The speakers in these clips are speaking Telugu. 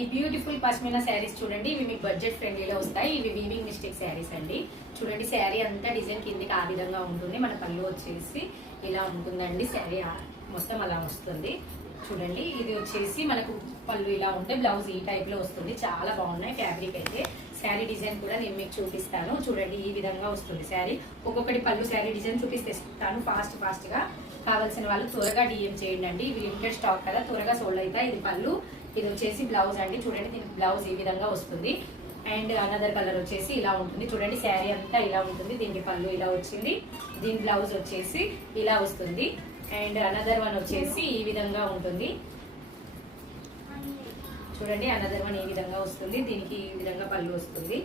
ఈ బ్యూటిఫుల్ పష్మినా శారీస్ చూడండి, ఇవి మీకు బడ్జెట్ ఫ్రెండ్లీలో వస్తాయి. ఇవి వీవింగ్ మిస్టేక్ శారీస్ అండి. చూడండి శారీ అంతా డిజైన్ కిందికి ఆ విధంగా ఉంటుంది. మన పళ్ళు వచ్చేసి ఇలా ఉంటుందండి. శారీ మొత్తం అలా వస్తుంది. చూడండి ఇది వచ్చేసి మనకు పళ్ళు ఇలా ఉంటే బ్లౌజ్ ఈ టైప్ లో వస్తుంది. చాలా బాగున్నాయి ఫ్యాబ్రిక్ అయితే. శారీ డిజైన్ కూడా నేను మీకు చూపిస్తాను. చూడండి ఈ విధంగా వస్తుంది శారీ. ఒక్కొక్కటి పళ్ళు శారీ డిజైన్ చూపిస్తాను ఫాస్ట్ గా. కావాల్సిన వాళ్ళు త్వరగా డిఎం చేయండి అండి. ఇవి లిమిటెడ్ స్టాక్ కదా, త్వరగా సోల్డ్ అవుతాయి. ఇది పళ్ళు, ఇది వచ్చేసి బ్లౌజ్ అండి. చూడండి దీనికి బ్లౌజ్ ఈ విధంగా వస్తుంది. అండ్ అనదర్ కలర్ వచ్చేసి ఇలా ఉంటుంది. చూడండి శారీ అంతా ఇలా ఉంటుంది. దీనికి పళ్ళు ఇలా వచ్చింది. దీని బ్లౌజ్ వచ్చేసి ఇలా వస్తుంది. అండ్ అనదర్ వన్ వచ్చేసి ఈ విధంగా ఉంటుంది. చూడండి అనదర్ వన్ ఈ విధంగా వస్తుంది. దీనికి ఈ విధంగా పళ్ళు వస్తుంది.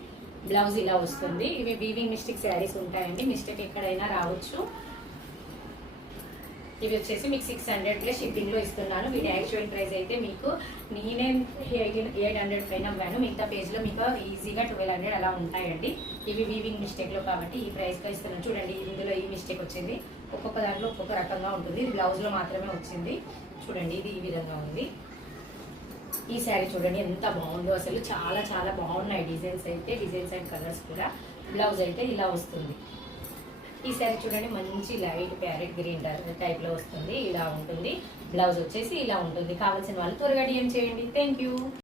బ్లౌజ్ ఇలా వస్తుంది. ఇవి వీవింగ్ మిస్టేక్ శారీస్ ఉంటాయండి. మిస్టేక్ ఎక్కడైనా రావచ్చు. ఇవి వచ్చేసి మీకు 600 షిప్పింగ్ లో ఇస్తున్నాను. వీటి యాక్చువల్ ప్రైస్ అయితే మీకు నేనే 800 పైన అవ్వాను. మిగతా పేజ్ లో మీకు ఈజీగా 1200 అలా ఉంటాయండి. ఇవి వీవింగ్ మిస్టేక్ లో కాబట్టి ఈ ప్రైస్ లో ఇస్తున్నాను. చూడండి ఇందులో ఈ మిస్టేక్ వచ్చింది. ఒక్కొక్క దాంట్లో ఒక్కొక్క రకంగా ఉంటుంది. ఇది బ్లౌజ్ లో మాత్రమే వచ్చింది. చూడండి ఇది ఈ విధంగా ఉంది. ఈ శారీ చూడండి ఎంత బాగుందో అసలు. చాలా చాలా బాగున్నాయి డిజైన్స్ అయితే. డిజైన్స్ అండ్ కలర్స్ కూడా. బ్లౌజ్ అయితే ఇలా వస్తుంది. ఈ శారీ చూడండి మంచి లైట్ ప్యారెట్ గ్రీన్ టైప్ లో వస్తుంది. ఇలా ఉంటుంది. బ్లౌజ్ వచ్చేసి ఇలా ఉంటుంది. కావాల్సిన వాళ్ళు త్వరగా డిఎం చేయండి. Thank you.